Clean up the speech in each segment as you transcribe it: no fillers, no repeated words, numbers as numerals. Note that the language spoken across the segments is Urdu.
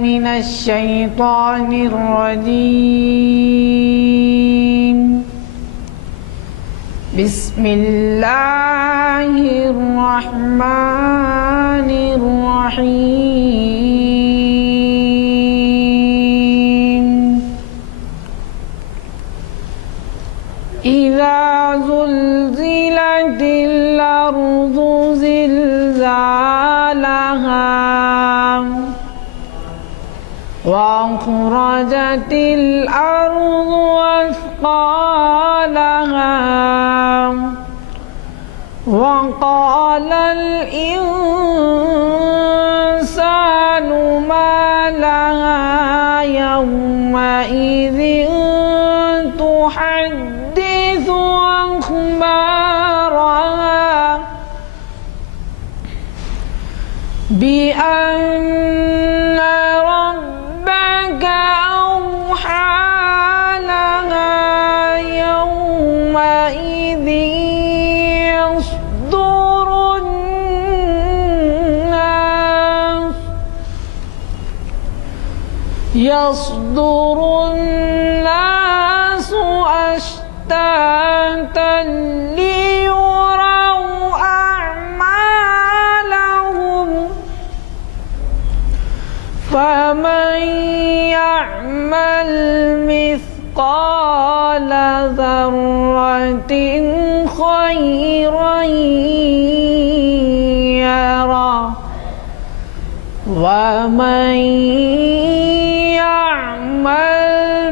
من الشيطان الرجيم بسم الله الرحمن الرحيم إذا زلزلت الأرض زلزالها وأخرجت الأرض أثقالها وقال الإنسان ما لها يومئذ تحدث أخبارها بأن ربك أوحى لها يومئذ يصدر الناس أشتاتا ليروا أعمالهم فمن يعمل مثقال ذرة خيرا يره ومن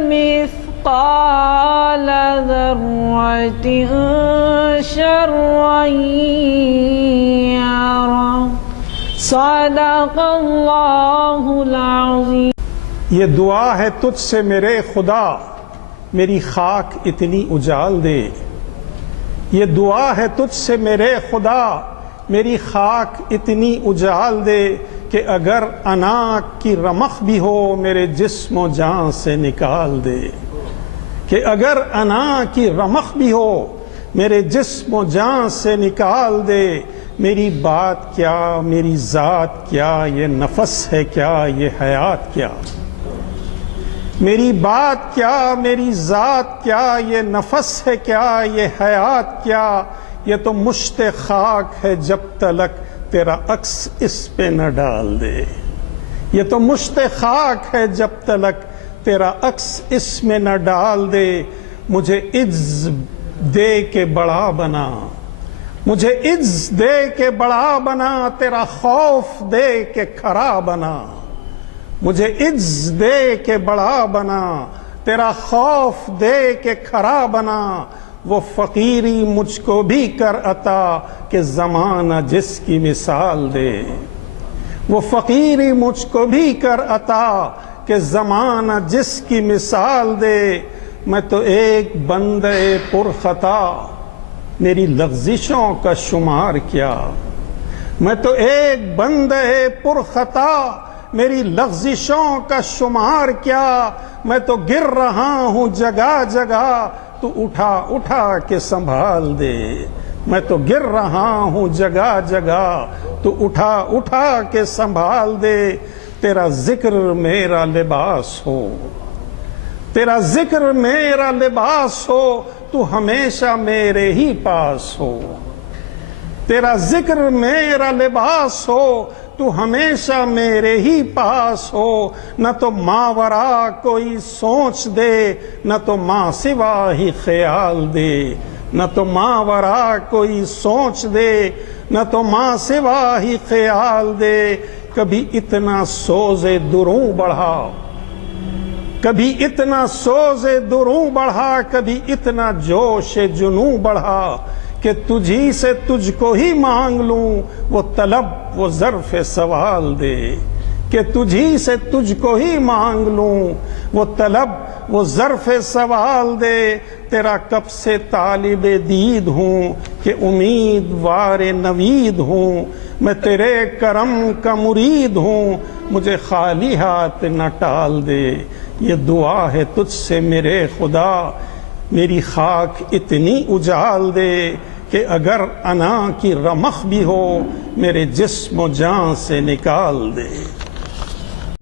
مثقال ذرة شرا يره صدق اللہ العظیم۔ یہ دعا ہے تجھ سے میرے خدا، میری خاک اتنی اجال دے۔ یہ دعا ہے تجھ سے میرے خدا، میری خاک اتنی اجال دے کہ اگر انا کی رمق بھی ہو میرے جسم و جان سے نکال دے۔ کہ اگر انا کی رمق بھی ہو میرے جسم و جان سے نکال دے۔ میری بات کیا، میری ذات کیا، یہ نفس ہے کیا، یہ حیات کیا۔ میری بات کیا، میری ذات کیا، یہ نفس ہے کیا، یہ حیات کیا۔ یہ تو مشت خاک ہے جب تلک تیرا عکس اس پہ نہ ڈال دے۔ یہ تو مشت خاک ہے جب تلک تیرا عکس اس میں نہ ڈال دے۔ مجھے عز دے کے بڑا بنا، مجھے عز دے کے بڑا بنا، تیرا خوف دے کے کھڑا بنا۔ مجھے عز دے کے بڑا بنا، تیرا خوف دے کے کھڑا بنا۔ وہ فقیری مجھ کو بھی کر عطا کہ زمانہ جس کی مثال دے۔ وہ فقیری مجھ کو بھی کر عطا کہ زمانہ جس کی مثال دے۔ میں تو ایک بندے پرخطا، میری لغزشوں کا شمار کیا۔ میں تو ایک بندے پرخطا، میری لغزشوں کا شمار کیا۔ میں تو گر رہا ہوں جگہ جگہ، تو اٹھا اٹھا کے سنبھال دے۔ میں تو گر رہا ہوں جگہ جگہ، تو اٹھا اٹھا کے سنبھال دے۔ تیرا ذکر میرا لباس ہو، تیرا ذکر میرا لباس ہو، تو ہمیشہ میرے ہی پاس ہو۔ تیرا ذکر میرا لباس ہو، تو ہمیشہ میرے ہی پاس ہو۔ نہ تو ماورا کوئی سوچ دے، نہ تو ماں سوا ہی خیال دے۔ نہ تو ماورا کوئی سوچ دے، نہ تو ماں سوا ہی خیال دے۔ کبھی اتنا سوز دروں بڑھا، کبھی اتنا سوز دروں بڑھا، کبھی اتنا جوش جنوں بڑھا کہ تجھی سے تجھ کو ہی مانگ لوں، وہ طلب وہ ظرف سوال دے۔ کہ تجھی سے تجھ کو ہی مانگ لوں، وہ طلب وہ ظرف سوال دے۔ تیرا کب سے طالب دید ہوں کہ امیدوار نوید ہوں۔ میں تیرے کرم کا مرید ہوں، مجھے خالی ہاتھ نہ ٹال دے۔ یہ دعا ہے تجھ سے میرے خدا، میری خاک اتنی اجال دے کہ اگر انا کی رمق بھی ہو میرے جسم و جان سے نکال دے۔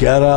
11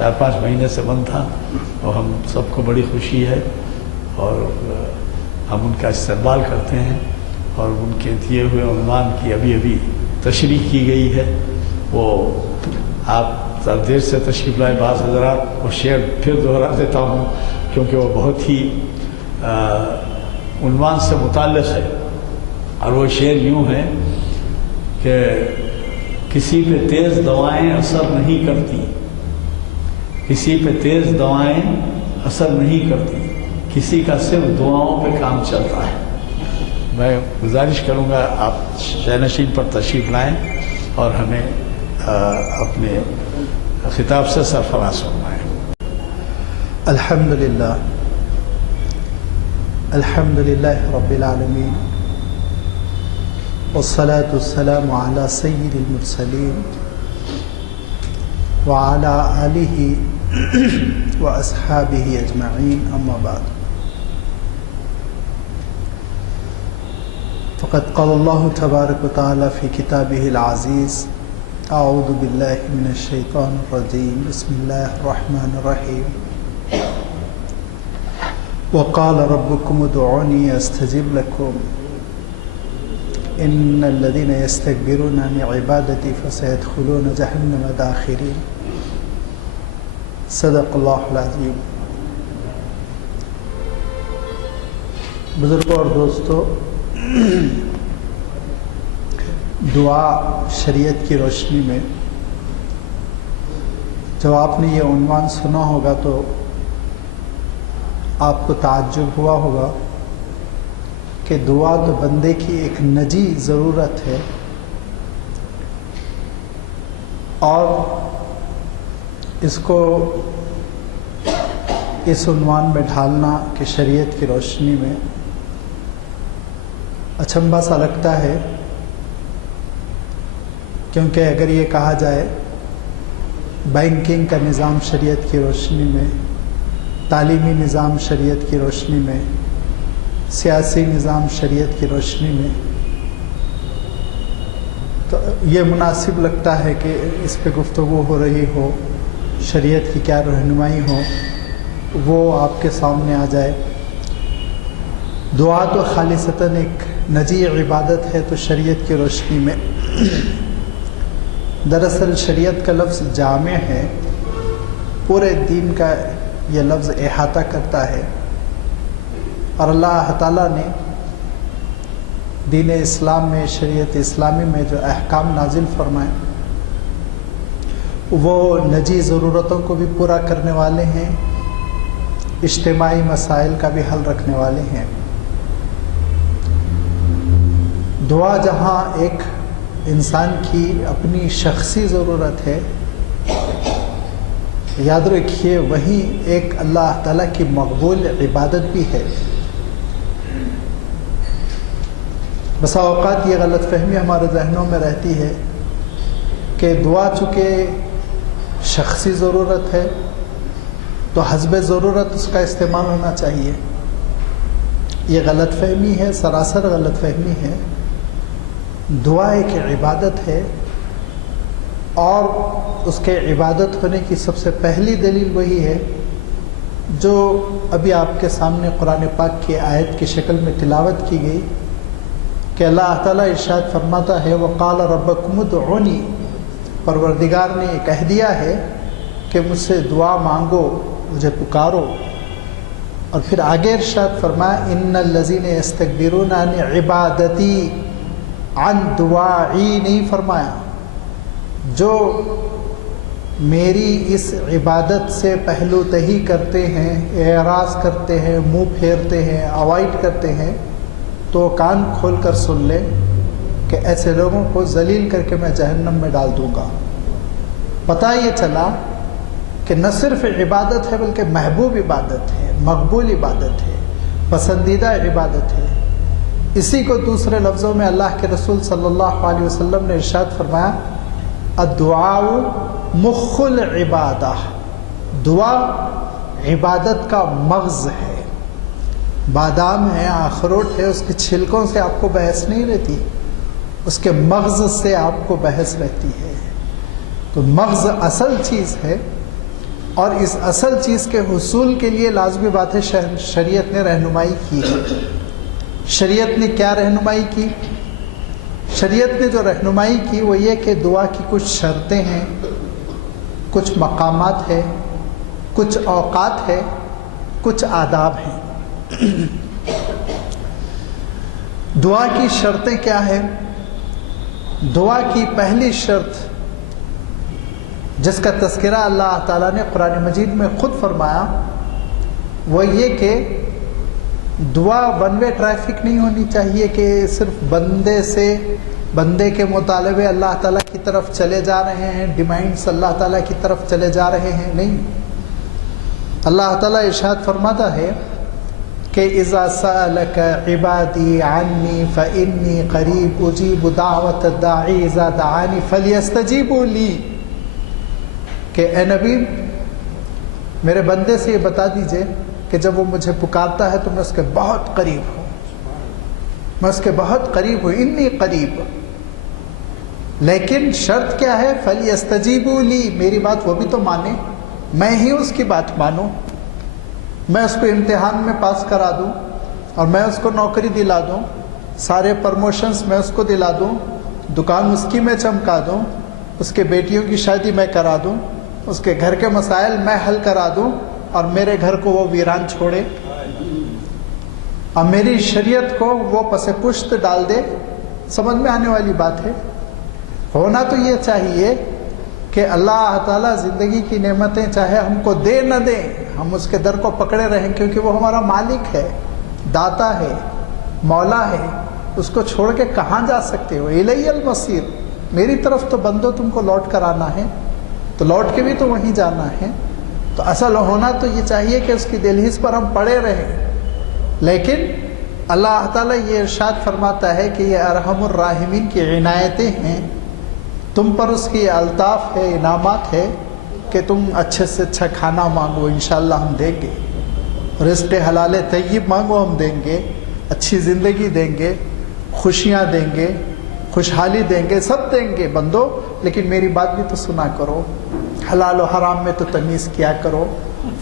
4-5 مہینے سے بند تھا، اور ہم سب کو بڑی خوشی ہے اور ہم ان کا استقبال کرتے ہیں، اور ان کے دیے ہوئے عنوان کی ابھی تشریح کی گئی ہے، وہ آپ دیر سے تشریف لائے بعض حضرات، وہ شعر پھر دوہرا دیتا ہوں کیونکہ وہ بہت ہی عنوان سے متعلق ہے، اور وہ شعر یوں ہے کہ کسی پہ تیز دوائیں اثر نہیں کرتی، کسی پہ تیز دوائیں اثر نہیں کرتی، کسی کا صرف دعاؤں پہ کام چلتا ہے۔ میں گزارش کروں گا آپ شینشین پر تشریف لائیں اور ہمیں اپنے خطاب سے سرفراز فرمائیں۔ الحمدللہ الحمدللہ رب العالمین، والصلاة والسلام على سید المرسلین وعلى آلہ واصحابہ اجمعین، اما بعد، فقد قال اللہ تبارک وتعالی فی کتابہ العزیز، اعوذ باللہ من الشیطان الرجیم، بسم اللہ الرحمن الرحیم، وقال ربكم ادعوني استجب لكم ان الذين يستكبرون عن عبادتي فسيدخلون جهنم داخرين، صدق اللہ العظیم۔ بزرگوں اور دوستو، دعا شریعت کی روشنی میں، جب آپ نے یہ عنوان سنا ہوگا تو آپ کو تعجب ہوا ہوگا کہ دعا تو بندے کی ایک نجی ضرورت ہے، اور اس کو اس عنوان میں ڈھالنا کہ شریعت کی روشنی میں اچنبھا سا لگتا ہے، کیونکہ اگر یہ کہا جائے بینکنگ کا نظام شریعت کی روشنی میں، تعلیمی نظام شریعت کی روشنی میں، سیاسی نظام شریعت کی روشنی میں، تو یہ مناسب لگتا ہے کہ اس پہ گفتگو ہو رہی ہو، شریعت کی کیا رہنمائی ہو وہ آپ کے سامنے آ جائے۔ دعا تو خالصتاً ایک نجی عبادت ہے، تو شریعت کی روشنی میں دراصل شریعت کا لفظ جامع ہے، پورے دین کا یہ لفظ احاطہ کرتا ہے، اور اللہ تعالیٰ نے دین اسلام میں، شریعت اسلامی میں جو احکام نازل فرمائے وہ نجی ضرورتوں کو بھی پورا کرنے والے ہیں، اجتماعی مسائل کا بھی حل رکھنے والے ہیں۔ دعا جہاں ایک انسان کی اپنی شخصی ضرورت ہے، یاد رکھیے وہیں ایک اللہ تعالیٰ کی مقبول عبادت بھی ہے۔ بسا اوقات یہ غلط فہمی ہمارے ذہنوں میں رہتی ہے کہ دعا چونکہ شخصی ضرورت ہے تو حسب ضرورت اس کا استعمال ہونا چاہیے۔ یہ غلط فہمی ہے، سراسر غلط فہمی ہے۔ دعا ایک عبادت ہے، اور اس کے عبادت ہونے کی سب سے پہلی دلیل وہی ہے جو ابھی آپ کے سامنے قرآن پاک کی آیت کی شکل میں تلاوت کی گئی کہ اللہ تعالیٰ ارشاد فرماتا ہے وَقَالَ رَبَّكُمُ ادْعُونِي، پروردگار نے یہ کہہ دیا ہے کہ مجھ سے دعا مانگو، مجھے پکارو، اور پھر آگے ارشاد فرمایا إِنَّ الَّذِينَ يَسْتَكْبِرُونَ عَنْ عِبَادَتِي، عن دعائی نہیں فرمایا، جو میری اس عبادت سے پہلو تہی کرتے ہیں، اعراض کرتے ہیں، منہ پھیرتے ہیں، اوائڈ کرتے ہیں، تو کان کھول کر سن لے کہ ایسے لوگوں کو ذلیل کر کے میں جہنم میں ڈال دوں گا۔ پتہ یہ چلا کہ نہ صرف عبادت ہے بلکہ محبوب عبادت ہے، مقبول عبادت ہے، پسندیدہ عبادت ہے۔ اسی کو دوسرے لفظوں میں اللہ کے رسول صلی اللہ علیہ وسلم نے ارشاد فرمایا الدعاء مخ العبادہ، دعا عبادت کا مغز ہے۔ بادام ہے، اخروٹ ہے، اس کے چھلکوں سے آپ کو بحث نہیں رہتی، اس کے مغز سے آپ کو بحث رہتی ہے۔ تو مغز اصل چیز ہے، اور اس اصل چیز کے حصول کے لیے لازمی بات ہے شریعت نے رہنمائی کی ہے۔ شریعت نے کیا رہنمائی کی؟ شریعت نے جو رہنمائی کی وہ یہ کہ دعا کی کچھ شرطیں ہیں، کچھ مقامات ہیں، کچھ اوقات ہے، کچھ آداب ہیں۔ دعا کی شرطیں کیا ہیں؟ دعا کی پہلی شرط جس کا تذکرہ اللہ تعالیٰ نے قرآن مجید میں خود فرمایا وہ یہ کہ دعا ون وے ٹریفک نہیں ہونی چاہیے کہ صرف بندے کے مطالبے اللہ تعالیٰ کی طرف چلے جا رہے ہیں، ڈیمانڈس اللہ تعالیٰ کی طرف چلے جا رہے ہیں، نہیں۔ اللہ تعالیٰ ارشاد فرماتا ہے کہ اذا سألك عبادی عنی فإنی قریب اجیب دعوت الداعی اذا دعانی فلیستجیبوا لی، کہ اے نبی میرے بندے سے یہ بتا دیجئے کہ جب وہ مجھے پکارتا ہے تو میں اس کے بہت قریب ہوں، میں اس کے بہت قریب ہوں، انی قریب۔ لیکن شرط کیا ہے؟ فلیستجیبوا لی، میری بات وہ بھی تو مانے، میں ہی اس کی بات مانوں، میں اس کو امتحان میں پاس کرا دوں اور میں اس کو نوکری دلا دوں، سارے پرموشنز میں اس کو دلا دوں، دکان اس کی میں چمکا دوں، اس کے بیٹیوں کی شادی میں کرا دوں، اس کے گھر کے مسائل میں حل کرا دوں اور میرے گھر کو وہ ویران چھوڑے اور میری شریعت کو وہ پس پشت ڈال دے۔ سمجھ میں آنے والی بات ہے۔ ہونا تو یہ چاہیے کہ اللہ تعالیٰ زندگی کی نعمتیں چاہے ہم کو دے نہ دیں، ہم اس کے در کو پکڑے رہیں، کیونکہ وہ ہمارا مالک ہے، داتا ہے، مولا ہے، اس کو چھوڑ کے کہاں جا سکتے ہو؟ الیہ المصیر، میری طرف تو بندو تم کو لوٹ کر آنا ہے، تو لوٹ کے بھی تو وہیں جانا ہے۔ تو اصل ہونا تو یہ چاہیے کہ اس کی دہلیز پر ہم پڑے رہیں، لیکن اللہ تعالیٰ یہ ارشاد فرماتا ہے کہ یہ ارحم الراحمین کی عنایتیں ہیں، تم پر اس کی الطاف ہے، انعامات ہے کہ تم اچھے سے اچھا کھانا مانگو انشاءاللہ ہم دیں گے، رزق حلال طیب مانگو ہم دیں گے، اچھی زندگی دیں گے، خوشیاں دیں گے، خوشحالی دیں گے، سب دیں گے بندو، لیکن میری بات بھی تو سنا کرو، حلال و حرام میں تو تمیز کیا کرو،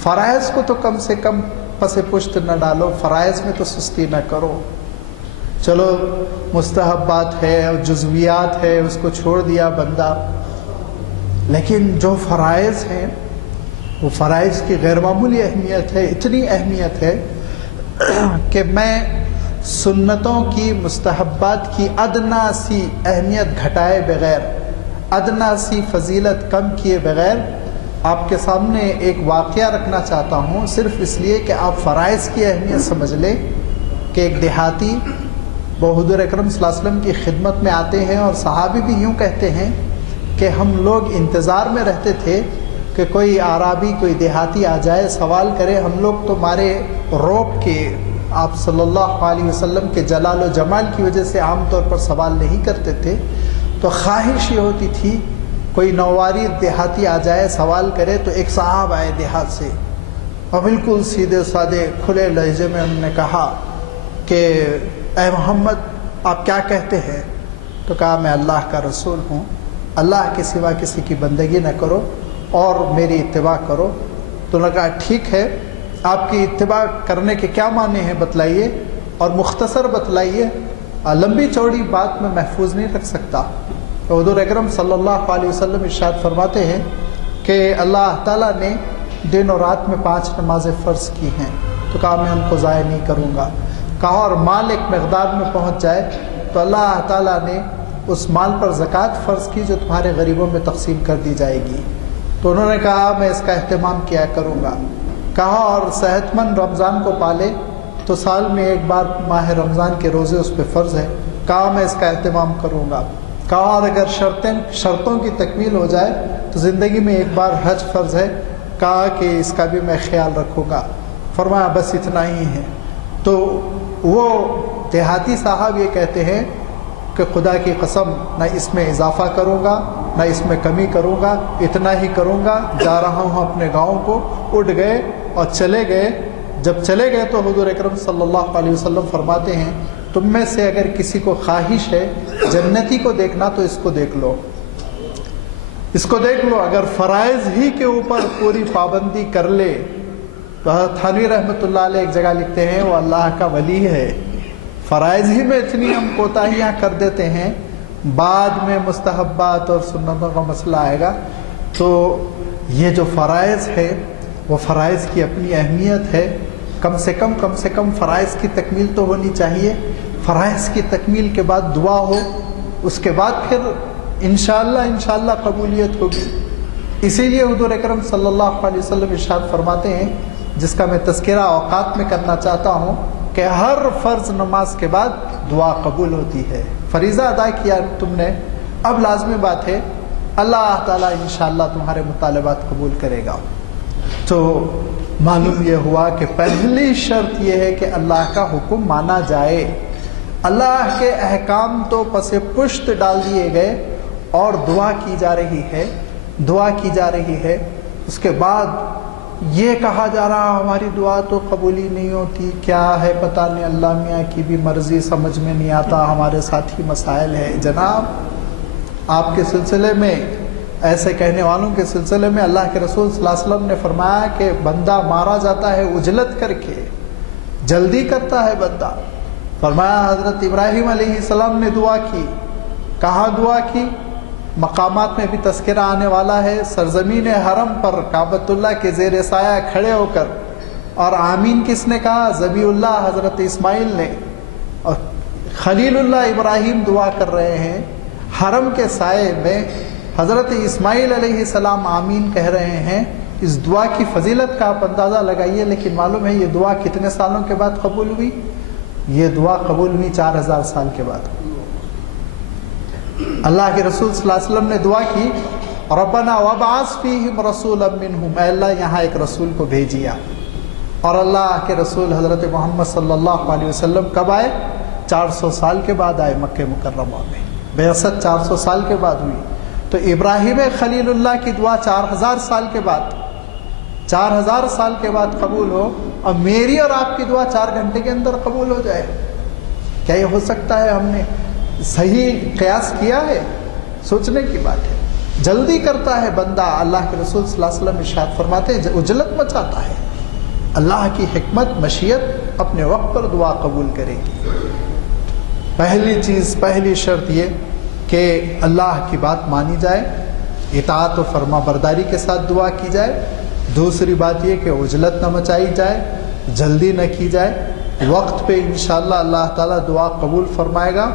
فرائض کو تو کم سے کم پس پشت نہ ڈالو، فرائض میں تو سستی نہ کرو۔ چلو مستحبات ہے اور جزویات ہے اس کو چھوڑ دیا بندہ، لیکن جو فرائض ہیں وہ فرائض کی غیر معمولی اہمیت ہے، اتنی اہمیت ہے کہ میں سنتوں کی، مستحبات کی ادنا سی اہمیت گھٹائے بغیر، ادنا سی فضیلت کم کیے بغیر آپ کے سامنے ایک واقعہ رکھنا چاہتا ہوں، صرف اس لیے کہ آپ فرائض کی اہمیت سمجھ لیں۔ کہ ایک دیہاتی وہ حضور اکرم صلی اللہ علیہ وسلم کی خدمت میں آتے ہیں اور صحابی بھی یوں کہتے ہیں کہ ہم لوگ انتظار میں رہتے تھے کہ کوئی اعرابی، کوئی دیہاتی آ جائے، سوال کرے، ہم لوگ تمہارے روب کے، آپ صلی اللہ علیہ وسلم کے جلال و جمال کی وجہ سے عام طور پر سوال نہیں کرتے تھے، تو خواہش یہ ہوتی تھی کوئی نووارید دیہاتی آ جائے سوال کرے تو ایک صاحب آئے دیہات سے اور بالکل سیدھے سادے کھلے لہجے میں انہوں نے کہا کہ اے محمد آپ کیا کہتے ہیں؟ تو کہا میں اللہ کا رسول ہوں، اللہ کے سوا کسی کی بندگی نہ کرو اور میری اتباع کرو۔ تو انہوں نے کہا ٹھیک ہے، آپ کی اتباع کرنے کے کیا معنی ہیں بتلائیے، اور مختصر بتلائیے، لمبی چوڑی بات میں محفوظ نہیں رکھ سکتا۔ تو حضور اکرم صلی اللہ علیہ وسلم ارشاد فرماتے ہیں کہ اللہ تعالیٰ نے دن اور رات میں 5 نمازیں فرض کی ہیں، تو کہا میں ان کو ضائع نہیں کروں گا۔ کہا اور مال ایک مقدار میں پہنچ جائے تو اللہ تعالیٰ نے اس مال پر زکوٰۃ فرض کی جو تمہارے غریبوں میں تقسیم کر دی جائے گی۔ تو انہوں نے کہا میں اس کا اہتمام کیا کروں گا۔ کہا اور صحت مند رمضان کو پالے تو سال میں ایک بار ماہ رمضان کے روزے اس پہ فرض ہے۔ کہا میں اس کا اہتمام کروں گا۔ کہا اور اگر شرطوں کی تکمیل ہو جائے تو زندگی میں ایک بار حج فرض ہے۔ کہا کہ اس کا بھی میں خیال رکھوں گا۔ فرمایا بس اتنا ہی ہے۔ تو وہ دیہاتی صاحب یہ کہتے ہیں کہ خدا کی قسم نہ اس میں اضافہ کروں گا نہ اس میں کمی کروں گا، اتنا ہی کروں گا، جا رہا ہوں اپنے گاؤں کو۔ اٹھ گئے اور چلے گئے۔ جب چلے گئے تو حضور اکرم صلی اللہ علیہ وسلم فرماتے ہیں تم میں سے اگر کسی کو خواہش ہے جنتی کو دیکھنا تو اس کو دیکھ لو۔ اس کو دیکھ لو، اگر فرائض ہی کے اوپر پوری پابندی کر لے تو تھانوی رحمۃ اللہ علیہ ایک جگہ لکھتے ہیں وہ اللہ کا ولی ہے۔ فرائض ہی میں اتنی ہم کوتاہیاں کر دیتے ہیں، بعد میں مستحبات اور سنتوں کا مسئلہ آئے گا۔ تو یہ جو فرائض ہے وہ فرائض کی اپنی اہمیت ہے، کم سے کم فرائض کی تکمیل تو ہونی چاہیے۔ فرائض کی تکمیل کے بعد دعا ہو، اس کے بعد پھر انشاءاللہ قبولیت ہوگی۔ اسی لیے حضور اکرم صلی اللہ علیہ وسلم ارشاد فرماتے ہیں، جس کا میں تذکرہ اوقات میں کرنا چاہتا ہوں، کہ ہر فرض نماز کے بعد دعا قبول ہوتی ہے۔ فریضہ ادا کیا تم نے، اب لازمی بات ہے اللہ تعالیٰ انشاءاللہ تمہارے مطالبات قبول کرے گا۔ تو معلوم یہ ہوا کہ پہلی شرط یہ ہے کہ اللہ کا حکم مانا جائے۔ اللہ کے احکام تو پس پشت ڈال دیے گئے اور دعا کی جا رہی ہے۔ اس کے بعد یہ کہا جا رہا ہماری دعا تو قبول ہی نہیں ہوتی، کیا ہے پتہ نہیں، اللہ میاں کی بھی مرضی سمجھ میں نہیں آتا، ہمارے ساتھ ہی مسائل ہے۔ جناب آپ کے سلسلے میں، ایسے کہنے والوں کے سلسلے میں اللہ کے رسول صلی اللہ علیہ وسلم نے فرمایا کہ بندہ مارا جاتا ہے عجلت کر کے، جلدی کرتا ہے بندہ۔ فرمایا حضرت ابراہیم علیہ السلام نے دعا کی، کہاں دعا کی؟ مقامات میں بھی تذکرہ آنے والا ہے، سرزمین حرم پر کعبۃ اللہ کے زیر سایہ کھڑے ہو کر، اور آمین کس نے کہا؟ ذبیح اللہ حضرت اسماعیل نے، اور خلیل اللہ ابراہیم دعا کر رہے ہیں حرم کے سائے میں، حضرت اسماعیل علیہ السلام آمین کہہ رہے ہیں۔ اس دعا کی فضیلت کا آپ اندازہ لگائیے، لیکن معلوم ہے یہ دعا کتنے سالوں کے بعد قبول ہوئی؟ یہ دعا قبول ہوئی 4000 سال کے بعد۔ اللہ کے رسول صلی اللہ علیہ وسلم نے دعا کی، ربنا وابعث فیہم رسولا منہم، اے اللہ یہاں ایک رسول کو بھیجیا۔ اور اللہ کے رسول حضرت محمد صلی اللہ علیہ وسلم کب آئے؟ 400 سال کے بعد آئے مکہ مکرمہ میں، بعثت 400 سال کے بعد ہوئی۔ تو ابراہیم خلیل اللہ کی دعا 4000 سال کے بعد، 4000 سال کے بعد قبول ہو، اور میری اور آپ کی دعا 4 گھنٹے کے اندر قبول ہو جائے، کیا یہ ہو سکتا ہے؟ ہم نے صحیح قیاس کیا ہے؟ سوچنے کی بات ہے۔ جلدی کرتا ہے بندہ، اللہ کے رسول صلی اللہ علیہ وسلم ارشاد فرماتے ہیں عجلت مچاتا ہے۔ اللہ کی حکمت مشیت اپنے وقت پر دعا قبول کرے گی۔ پہلی چیز، پہلی شرط یہ کہ اللہ کی بات مانی جائے، اطاعت و فرما برداری کے ساتھ دعا کی جائے۔ دوسری بات یہ کہ عجلت نہ مچائی جائے، جلدی نہ کی جائے، وقت پہ انشاءاللہ اللہ تعالیٰ دعا قبول فرمائے گا۔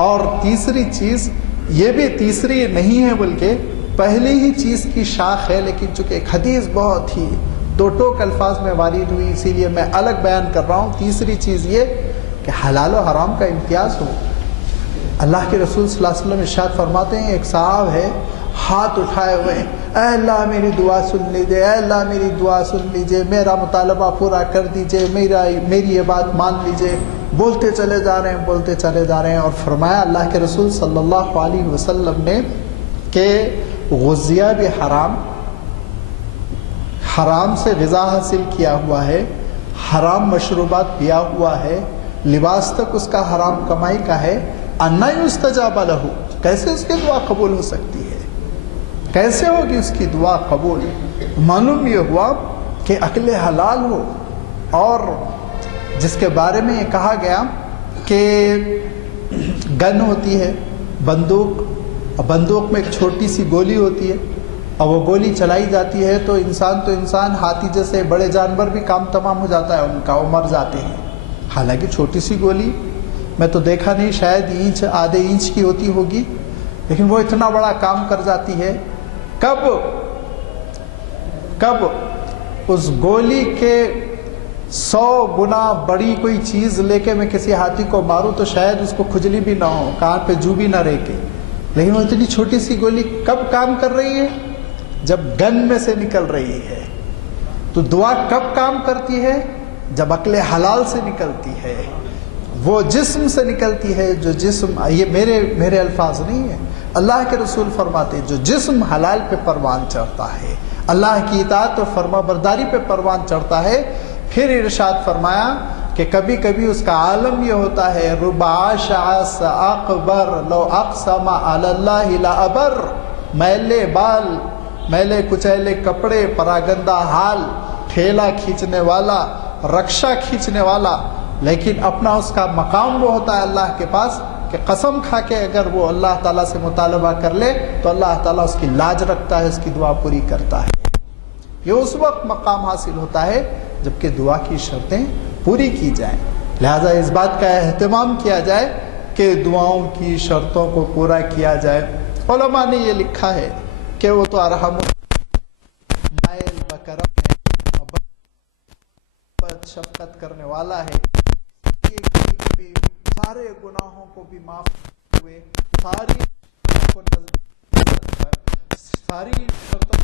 اور تیسری چیز، یہ بھی تیسری نہیں ہے بلکہ پہلی ہی چیز کی شاخ ہے، لیکن چونکہ ایک حدیث بہت ہی دو ٹوک الفاظ میں وارد ہوئی، اسی لیے میں الگ بیان کر رہا ہوں۔ تیسری چیز یہ کہ حلال و حرام کا امتیاز ہو۔ اللہ کے رسول صلی اللہ علیہ وسلم ارشاد فرماتے ہیں، ایک صاحب ہے ہاتھ اٹھائے ہوئے، اے اللہ میری دعا سن لیجیے، اے اللہ میری دعا سن لیجیے، میرا مطالبہ پورا کر دیجیے، میری یہ بات مان لیجیے، بولتے چلے جا رہے ہیں۔ اور فرمایا اللہ کے رسول صلی اللہ علیہ وسلم نے کہ غذیہ بھی حرام سے غذا حاصل کیا ہوا ہے، حرام مشروبات پیا ہوا ہے، لباس تک اس کا حرام کمائی کا ہے، انا یستجاب لہ، کیسے اس کی دعا قبول ہو سکتی ہے؟ کیسے ہوگی اس کی دعا قبول؟ معلوم یہ ہوا کہ عقل حلال ہو، اور جس کے بارے میں یہ کہا گیا کہ گن ہوتی ہے، بندوق میں ایک چھوٹی سی گولی ہوتی ہے، اور وہ گولی چلائی جاتی ہے تو انسان ہاتھی جیسے بڑے جانور بھی کام تمام ہو جاتا ہے ان کا، وہ مر جاتے ہیں۔ حالانکہ چھوٹی سی گولی، میں تو دیکھا نہیں، شاید آدھے انچ کی ہوتی ہوگی، لیکن وہ اتنا بڑا کام کر جاتی ہے۔ کب اس گولی کے 100 گنا بڑی کوئی چیز لے کے میں کسی ہاتھی کو ماروں تو شاید اس کو کھجلی بھی نہ ہو، کان پہ جو بھی نہ رہے کے، لیکن وہ اتنی چھوٹی سی گولی کب کام کر رہی ہے؟ جب گن میں سے نکل رہی ہے۔ تو دعا کب کام کرتی ہے؟ جب عقل حلال سے نکلتی ہے، وہ جسم سے نکلتی ہے، جو جسم، یہ میرے الفاظ نہیں ہیں، اللہ کے رسول فرماتے ہیں، جو جسم حلال پہ پروان چڑھتا ہے، اللہ کی اطاعت و فرما برداری پہ پروان چڑھتا ہے۔ پھر ارشاد فرمایا کہ کبھی کبھی اس کا عالم یہ ہوتا ہے، رب عاشعث اکبر لو اقسم علی اللہ لا ابر، میلے بال، میلے کچیلے کپڑے، پراگندہ حال، ٹھیلا کھینچنے والا، رکشا کھینچنے والا، لیکن اپنا اس کا مقام وہ ہوتا ہے اللہ کے پاس کہ قسم کھا کے اگر وہ اللہ تعالیٰ سے مطالبہ کر لے تو اللہ تعالیٰ اس کی لاج رکھتا ہے، اس کی دعا پوری کرتا ہے۔ یہ اس وقت مقام حاصل ہوتا ہے جبکہ دعا کی شرطیں پوری کی جائیں۔ لہذا اس بات کا اہتمام کیا جائے کہ دعاؤں کی شرطوں کو پورا کیا جائے۔ علماء نے یہ لکھا ہے کہ وہ تو ارحم مائل بکرم ہے، بہت شفقت کرنے والا ہے، کبھی سارے گناہوں کو بھی معاف ہوئے، ساری شرطوں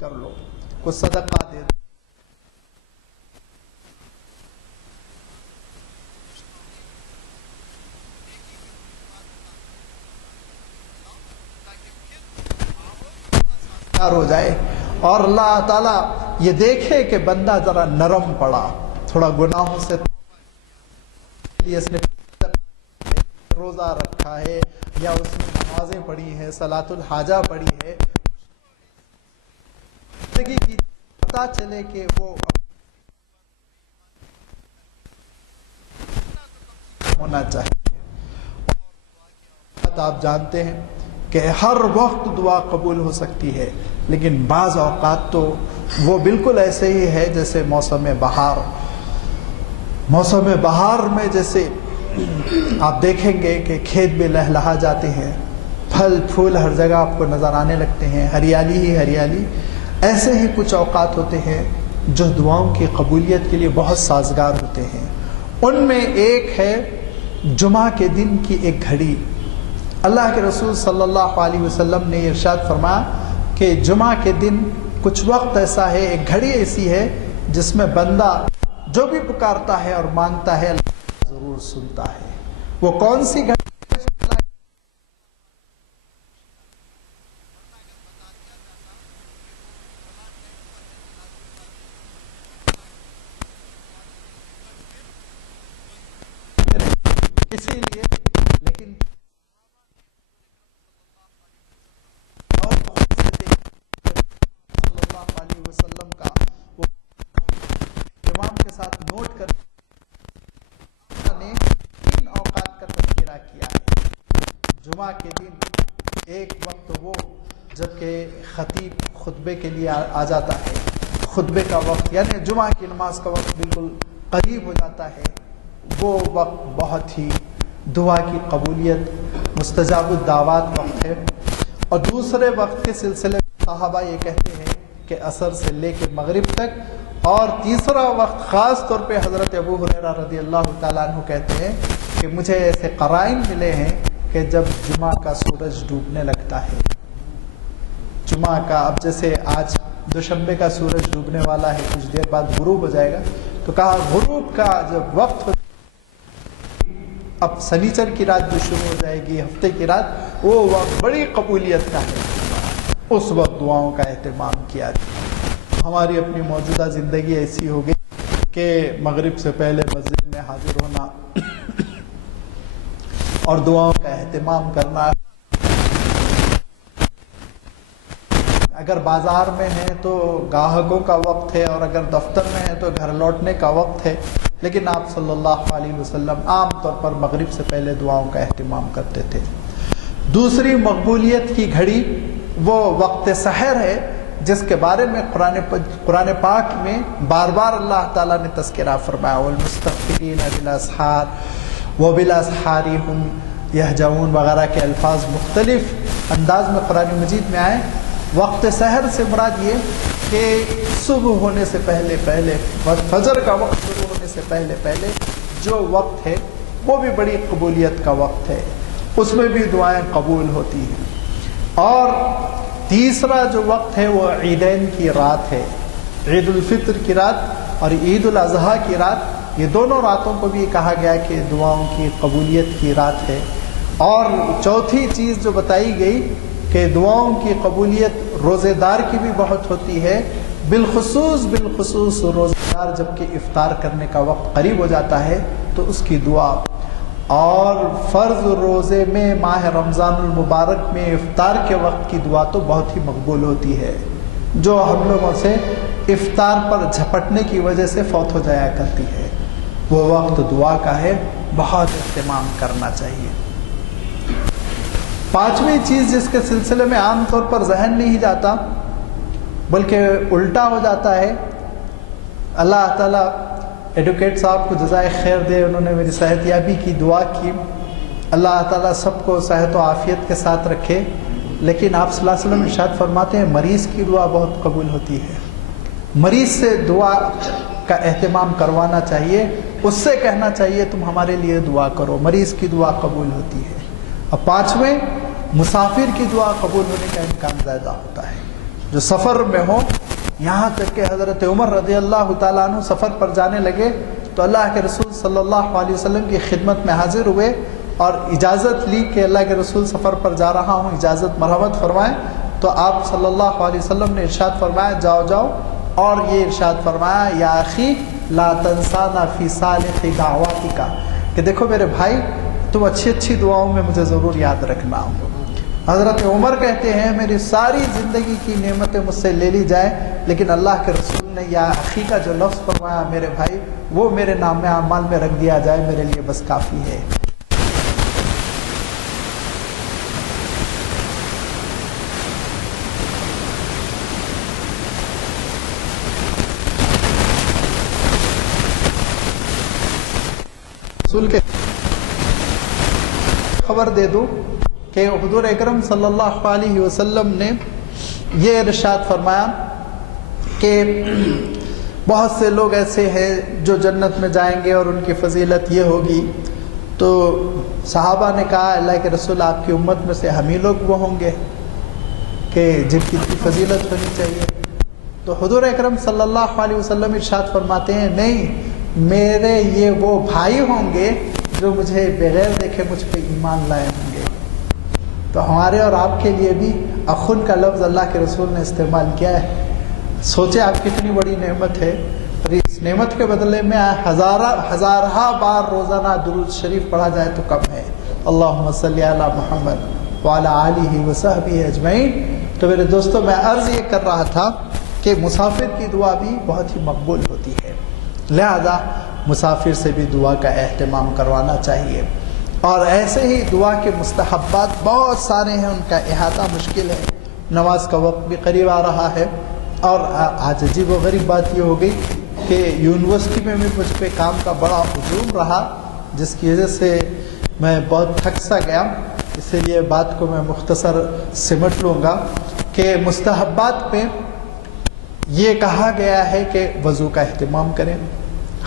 کر لو، کچھ صدقہ دے دو۔ ہو جائے اور اللہ تعالیٰ یہ دیکھے کہ بندہ ذرا نرم پڑا، تھوڑا گناہوں سے اس نے روزہ رکھا ہے یا اس نے نمازیں پڑھی ہیں، صلاۃ الحاجہ پڑھی ہے، زندگی کی پتہ چلے کہ وہ ہونا چاہیے۔ آپ جانتے ہیں کہ ہر وقت دعا قبول ہو سکتی ہے، لیکن بعض اوقات تو وہ بالکل ایسے ہی ہے جیسے موسم بہار۔ موسم بہار میں جیسے آپ دیکھیں گے کہ کھیت بھی لہلہا جاتے ہیں، پھل پھول ہر جگہ آپ کو نظر آنے لگتے ہیں، ہریالی ہی ہریالی۔ ایسے ہی کچھ اوقات ہوتے ہیں جو دعاؤں کی قبولیت کے لیے بہت سازگار ہوتے ہیں۔ ان میں ایک ہے جمعہ کے دن کی ایک گھڑی۔ اللہ کے رسول صلی اللہ علیہ وسلم نے ارشاد فرمایا کہ جمعہ کے دن کچھ وقت ایسا ہے، ایک گھڑی ایسی ہے جس میں بندہ جو بھی پکارتا ہے اور مانگتا ہے اللہ ضرور سنتا ہے۔ وہ کون سی گھڑی؟ اسی لیے لیکن وسلم کا وہ امام کے ساتھ نوٹ کر نے 3 اوقات کا تذکرہ کیا ہے۔ جمعہ کے دن ایک وقت وہ جب کہ خطیب خطبے کے لیے آ جاتا ہے، خطبے کا وقت یعنی جمعہ کی نماز کا وقت بالکل قریب ہو جاتا ہے، وہ وقت بہت ہی دعا کی قبولیت مستجاب الدعوات وقت ہے۔ اور دوسرے وقت کے سلسلے میں صحابہ یہ کہتے ہیں کہ عصر سے لے کے مغرب تک، اور تیسرا وقت خاص طور پہ حضرت ابو ہریرہ رضی اللہ تعالیٰ عنہ کہتے ہیں کہ مجھے ایسے قرائن ملے ہیں کہ جب جمعہ کا سورج ڈوبنے لگتا ہے، جمعہ کا اب جیسے آج دوشنبے کا سورج ڈوبنے والا ہے، کچھ دیر بعد غروب ہو جائے گا، تو کہا غروب کا جب وقت ہو، اب سنیچر کی رات جو شروع ہو جائے گی، ہفتے کی رات، وہ وقت بڑی قبولیت کا ہے، اس وقت دعاؤں کا اہتمام کیا جائے۔ ہماری اپنی موجودہ زندگی ایسی ہو گئی کہ مغرب سے پہلے مسجد میں حاضر ہونا اور دعاؤں کا اہتمام کرنا، اگر بازار میں ہے تو گاہکوں کا وقت ہے، اور اگر دفتر میں ہے تو گھر لوٹنے کا وقت ہے، لیکن آپ صلی اللہ علیہ وسلم عام طور پر مغرب سے پہلے دعاؤں کا اہتمام کرتے تھے۔ دوسری مقبولیت کی گھڑی وہ وقت سحر ہے، جس کے بارے میں قرآن پاک میں بار بار اللہ تعالیٰ نے تذکرہ فرمایا، والمستغفرین بالاسحار وبالاسحار هم یہجعون وغیرہ کے الفاظ مختلف انداز میں قرآن مجید میں آئے۔ وقت سحر سے مراد یہ کہ صبح ہونے سے پہلے پہلے، فجر کا وقت شروع ہونے سے پہلے پہلے جو وقت ہے وہ بھی بڑی قبولیت کا وقت ہے، اس میں بھی دعائیں قبول ہوتی ہیں۔ اور تیسرا جو وقت ہے وہ عیدین کی رات ہے، عید الفطر کی رات اور عید الاضحیٰ کی رات، یہ دونوں راتوں کو بھی کہا گیا کہ دعاؤں کی قبولیت کی رات ہے۔ اور چوتھی چیز جو بتائی گئی کہ دعاؤں کی قبولیت روزے دار کی بھی بہت ہوتی ہے، بالخصوص روزے دار جب کہ افطار کرنے کا وقت قریب ہو جاتا ہے تو اس کی دعا، اور فرض روزے میں ماہ رمضان المبارک میں افطار کے وقت کی دعا تو بہت ہی مقبول ہوتی ہے، جو ہم لوگوں سے افطار پر جھپٹنے کی وجہ سے فوت ہو جایا کرتی ہے، وہ وقت دعا کا ہے، بہت اہتمام کرنا چاہیے۔ پانچویں چیز جس کے سلسلے میں عام طور پر ذہن نہیں جاتا بلکہ الٹا ہو جاتا ہے، اللہ تعالیٰ ایڈوکیٹ صاحب کو جزائے خیر دے، انہوں نے میری صحت یابی کی دعا کی، اللہ تعالیٰ سب کو صحت و عافیت کے ساتھ رکھے، لیکن آپ صلی اللہ علیہ وسلم ارشاد فرماتے ہیں مریض کی دعا بہت قبول ہوتی ہے، مریض سے دعا کا اہتمام کروانا چاہیے، اس سے کہنا چاہیے تم ہمارے لیے دعا کرو، مریض کی دعا قبول ہوتی ہے۔ اور پانچویں، مسافر کی دعا قبول ہونے کا امکان زیادہ ہوتا ہے، جو سفر میں ہو، یہاں تک کہ حضرت عمر رضی اللہ تعالیٰ عنہ سفر پر جانے لگے تو اللہ کے رسول صلی اللہ علیہ وسلم کی خدمت میں حاضر ہوئے اور اجازت لی کہ اللہ کے رسول سفر پر جا رہا ہوں، اجازت مرحمت فرمائیں، تو آپ صلی اللہ علیہ وسلم نے ارشاد فرمایا جاؤ جاؤ، اور یہ ارشاد فرمایا یا اخی لا تنسانا فی صالح دعواتک، کہ دیکھو میرے بھائی تم اچھی اچھی دعاؤں میں مجھے ضرور یاد رکھنا۔ حضرت عمر کہتے ہیں میری ساری زندگی کی نعمتیں مجھ سے لے لی جائے لیکن اللہ کے رسول نے یا اخی کا جو لفظ فرمایا میرے بھائی، وہ میرے نام اعمال میں رکھ دیا جائے، میرے لیے بس کافی ہے۔ رسول کے خبر دے دوں کہ حضور اکرم صلی اللہ علیہ وسلم نے یہ ارشاد فرمایا کہ بہت سے لوگ ایسے ہیں جو جنت میں جائیں گے اور ان کی فضیلت یہ ہوگی، تو صحابہ نے کہا اللہ کے رسول آپ کی امت میں سے ہم ہی لوگ وہ ہوں گے کہ جن کی فضیلت ہونی چاہیے؟ تو حضور اکرم صلی اللہ علیہ وسلم ارشاد فرماتے ہیں نہیں، میرے یہ وہ بھائی ہوں گے جو مجھے بغیر دیکھے مجھ پہ ایمان لائے ہوں گے۔ تو ہمارے اور آپ کے لیے بھی اخن کا لفظ اللہ کے رسول نے استعمال کیا ہے، سوچے آپ کتنی بڑی نعمت ہے، اور اس نعمت کے بدلے میں ہزارہ بار روزانہ درود شریف پڑھا جائے تو کم ہے، اللہم صلی علی محمد وعلی آلہ وصحبہ اجمعین۔ تو میرے دوستو میں عرض یہ کر رہا تھا کہ مسافر کی دعا بھی بہت ہی مقبول ہوتی ہے، لہذا مسافر سے بھی دعا کا اہتمام کروانا چاہیے۔ اور ایسے ہی دعا کے مستحبات بہت سارے ہیں، ان کا احاطہ مشکل ہے، نماز کا وقت بھی قریب آ رہا ہے، اور آج عجیب و غریب بات یہ ہو گئی کہ یونیورسٹی میں بھی مجھ پہ کام کا بڑا ہجوم رہا، جس کی وجہ سے میں بہت تھک سا گیا، اسی لیے بات کو میں مختصر سمٹ لوں گا کہ مستحبات میں یہ کہا گیا ہے کہ وضو کا اہتمام کریں،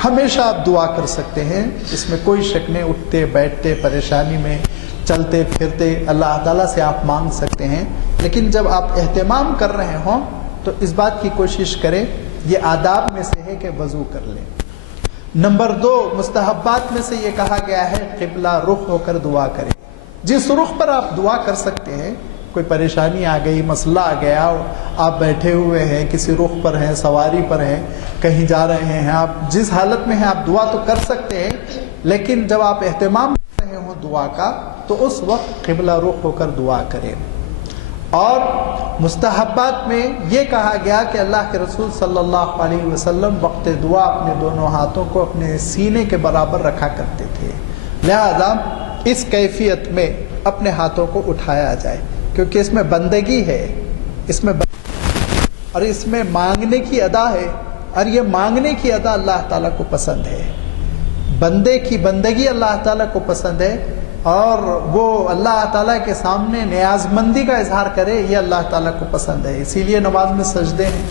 ہمیشہ آپ دعا کر سکتے ہیں، اس میں کوئی شک نہیں، اٹھتے بیٹھتے پریشانی میں چلتے پھرتے اللہ تعالیٰ سے آپ مانگ سکتے ہیں، لیکن جب آپ اہتمام کر رہے ہوں تو اس بات کی کوشش کریں، یہ آداب میں سے ہے کہ وضو کر لیں۔ نمبر 2، مستحبات میں سے یہ کہا گیا ہے قبلہ رخ ہو کر دعا کریں، جس رخ پر آپ دعا کر سکتے ہیں، کوئی پریشانی آ گئی، مسئلہ آ گیا، آپ بیٹھے ہوئے ہیں، کسی رخ پر ہیں، سواری پر ہیں، کہیں جا رہے ہیں، آپ جس حالت میں ہیں آپ دعا تو کر سکتے ہیں، لیکن جب آپ اہتمام کر رہے ہوں دعا کا تو اس وقت قبلہ رخ ہو کر دعا کریں۔ اور مستحبات میں یہ کہا گیا کہ اللہ کے رسول صلی اللہ علیہ وسلم وقت دعا اپنے دونوں ہاتھوں کو اپنے سینے کے برابر رکھا کرتے تھے، لہذا اس کیفیت میں اپنے ہاتھوں کو اٹھایا جائے، کیونکہ اس میں بندگی ہے، اور اس میں مانگنے کی ادا ہے، اور یہ مانگنے کی ادا اللہ تعالیٰ کو پسند ہے، بندے کی بندگی اللہ تعالیٰ کو پسند ہے، اور وہ اللہ تعالیٰ کے سامنے نیاز مندی کا اظہار کرے، یہ اللہ تعالیٰ کو پسند ہے، اسی لیے نماز میں سجدے ہیں۔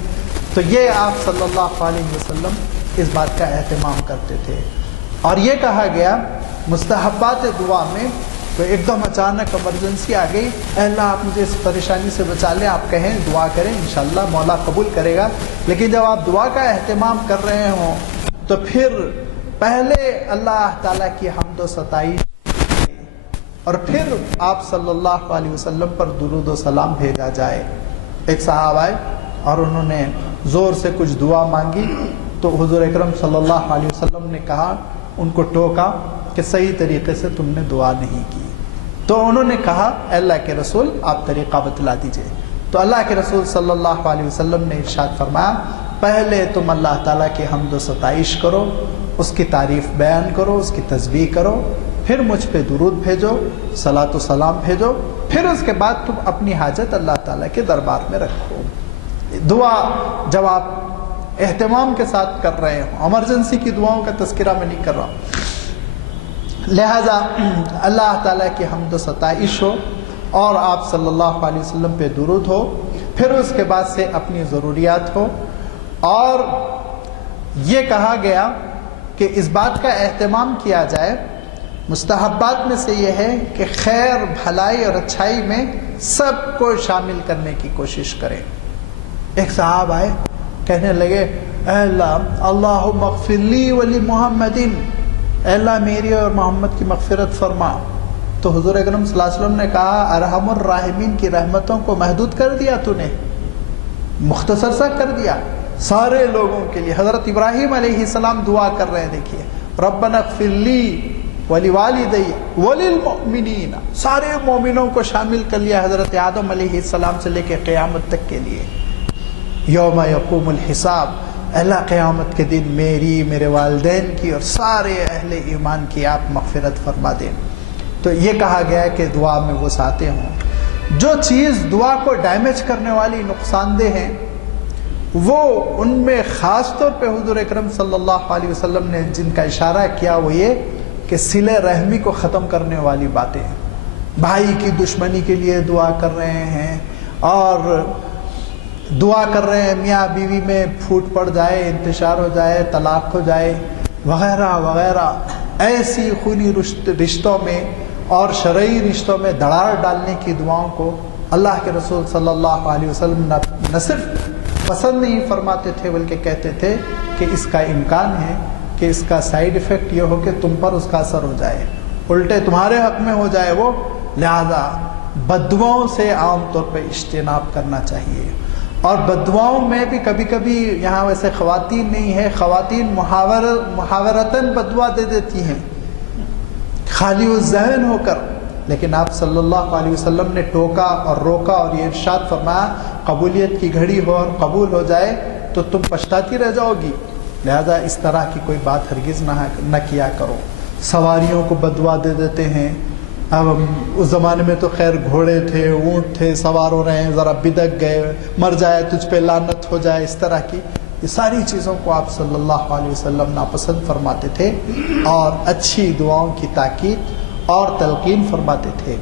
تو یہ آپ صلی اللہ علیہ وسلم اس بات کا اہتمام کرتے تھے۔ اور یہ کہا گیا مستحبات دعا میں، تو ایک دم اچانک ایمرجنسی آ گئی، اے اللہ آپ مجھے اس پریشانی سے بچا لیں، آپ کہیں دعا کریں، انشاءاللہ مولا قبول کرے گا، لیکن جب آپ دعا کا اہتمام کر رہے ہوں تو پھر پہلے اللہ تعالیٰ کی حمد و ستائش اور پھر آپ صلی اللہ علیہ وسلم پر درود و سلام بھیجا جائے۔ ایک صاحب آئے اور انہوں نے زور سے کچھ دعا مانگی، تو حضور اکرم صلی اللہ علیہ وسلم نے کہا ان کو ٹوکا کہ صحیح طریقے سے تم نے دعا نہیں کی. تو انہوں نے کہا اے اللہ کے رسول آپ طریقہ بتلا دیجئے. تو اللہ کے رسول صلی اللہ علیہ وسلم نے ارشاد فرمایا پہلے تم اللہ تعالیٰ کی حمد و ستائش کرو، اس کی تعریف بیان کرو، اس کی تسبیح کرو، پھر مجھ پہ درود بھیجو، صلاۃ و سلام بھیجو، پھر اس کے بعد تم اپنی حاجت اللہ تعالیٰ کے دربار میں رکھو. دعا جب آپ اہتمام کے ساتھ کر رہے ہوں، ایمرجنسی کی دعاؤں کا تذکرہ میں نہیں کر رہا ہوں، لہذا اللہ تعالیٰ کی حمد و ستائش ہو اور آپ صلی اللہ علیہ وسلم پہ درود ہو، پھر اس کے بعد سے اپنی ضروریات ہو. اور یہ کہا گیا کہ اس بات کا اہتمام کیا جائے، مستحبات میں سے یہ ہے کہ خیر بھلائی اور اچھائی میں سب کو شامل کرنے کی کوشش کریں. ایک صاحب آئے کہنے لگے اے اللہ اللہم اغفر لی ولی محمد، اے اللہ میری اور محمد کی مغفرت فرما. تو حضور اکرم صلی اللہ علیہ وسلم نے کہا ارحم الراحمین کی رحمتوں کو محدود کر دیا تو نے، مختصر سا کر دیا سارے لوگوں کے لیے. حضرت ابراہیم علیہ السلام دعا کر رہے ہیں، دیکھیے ربنا اغفر لی ولوالدی وللمؤمنین، سارے مومنوں کو شامل کر لیا حضرت آدم علیہ السلام سے لے کے قیامت تک کے لیے. یوم یقوم الحساب، اللہ قیامت کے دن میری، میرے والدین کی اور سارے اہل ایمان کی آپ مغفرت فرما دیں. تو یہ کہا گیا ہے کہ دعا میں وسعتیں ہوں. جو چیز دعا کو ڈیمیج کرنے والی، نقصان دہ ہیں، وہ ان میں خاص طور پہ حضور اکرم صلی اللہ علیہ وسلم نے جن کا اشارہ کیا وہ یہ کہ صلہ رحمی کو ختم کرنے والی باتیں. بھائی کی دشمنی کے لیے دعا کر رہے ہیں اور دعا کر رہے ہیں میاں بیوی میں پھوٹ پڑ جائے، انتشار ہو جائے، طلاق ہو جائے وغیرہ وغیرہ. ایسی خونی رشتوں میں اور شرعی رشتوں میں دراڑ ڈالنے کی دعاؤں کو اللہ کے رسول صلی اللہ علیہ وسلم نہ صرف پسند نہیں فرماتے تھے بلکہ کہتے تھے کہ اس کا امکان ہے کہ اس کا سائیڈ ایفیکٹ یہ ہو کہ تم پر اس کا اثر ہو جائے، الٹے تمہارے حق میں ہو جائے وہ. لہذا بددعاؤں سے عام طور پہ اجتناب کرنا چاہیے. اور بددعاؤں میں بھی کبھی کبھی، یہاں ویسے خواتین نہیں ہے، خواتین محاورتاً بددعا دے دیتی ہیں خالی الذہن ہو کر، لیکن آپ صلی اللہ علیہ وسلم نے ٹوکا اور روکا اور یہ ارشاد فرمایا قبولیت کی گھڑی ہو اور قبول ہو جائے تو تم پچھتاتی رہ جاؤ گی. لہذا اس طرح کی کوئی بات ہرگز نہ کیا کرو. سواریوں کو بددعا دے دیتے ہیں. اب اس زمانے میں تو خیر گھوڑے تھے، اونٹ تھے، سوار ہو رہے ہیں، ذرا بدک گئے، مر جائے تجھ پہ لعنت ہو جائے، اس طرح کی یہ ساری چیزوں کو آپ صلی اللہ علیہ وسلم ناپسند فرماتے تھے اور اچھی دعاؤں کی تاکید اور تلقین فرماتے تھے.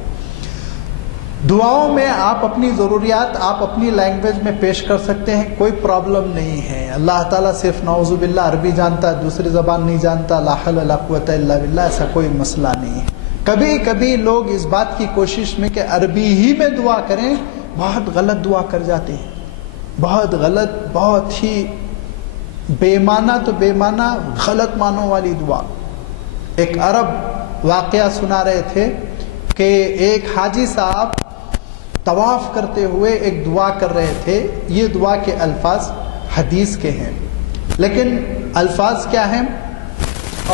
دعاؤں میں آپ اپنی ضروریات آپ اپنی لینگویج میں پیش کر سکتے ہیں، کوئی پرابلم نہیں ہے. اللہ تعالیٰ صرف نعوذ باللہ عربی جانتا ہے، دوسری زبان نہیں جانتا، لا حول ولا قوۃ الا باللہ، ایسا کوئی مسئلہ نہیں ہے. کبھی کبھی لوگ اس بات کی کوشش میں کہ عربی ہی میں دعا کریں، بہت غلط دعا کر جاتے ہیں، بہت غلط، بہت ہی بے معنی تو بے معنی غلط معنوں والی دعا. ایک عرب واقعہ سنا رہے تھے کہ ایک حاجی صاحب طواف کرتے ہوئے ایک دعا کر رہے تھے. یہ دعا کے الفاظ حدیث کے ہیں، لیکن الفاظ کیا ہیں؟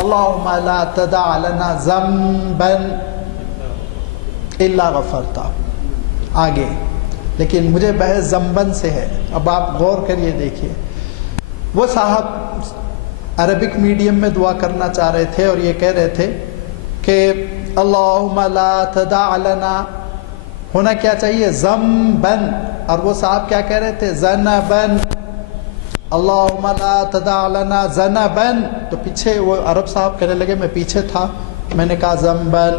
اللہم لا تدع لنا ذنبا الا غفرتا، آگے، لیکن مجھے بحث ذنبن سے ہے. اب آپ غور کریے، دیکھیے وہ صاحب عربک میڈیم میں دعا کرنا چاہ رہے تھے اور یہ کہہ رہے تھے کہ اللہم لا تدع لنا، ہونا کیا چاہیے؟ ذنبن، اور وہ صاحب کیا کہہ رہے تھے؟ ذنبن. اللہم لا تدع لنا ذنبن. تو پیچھے وہ عرب صاحب کہنے لگے، میں پیچھے تھا، میں نے کہا ذنبن،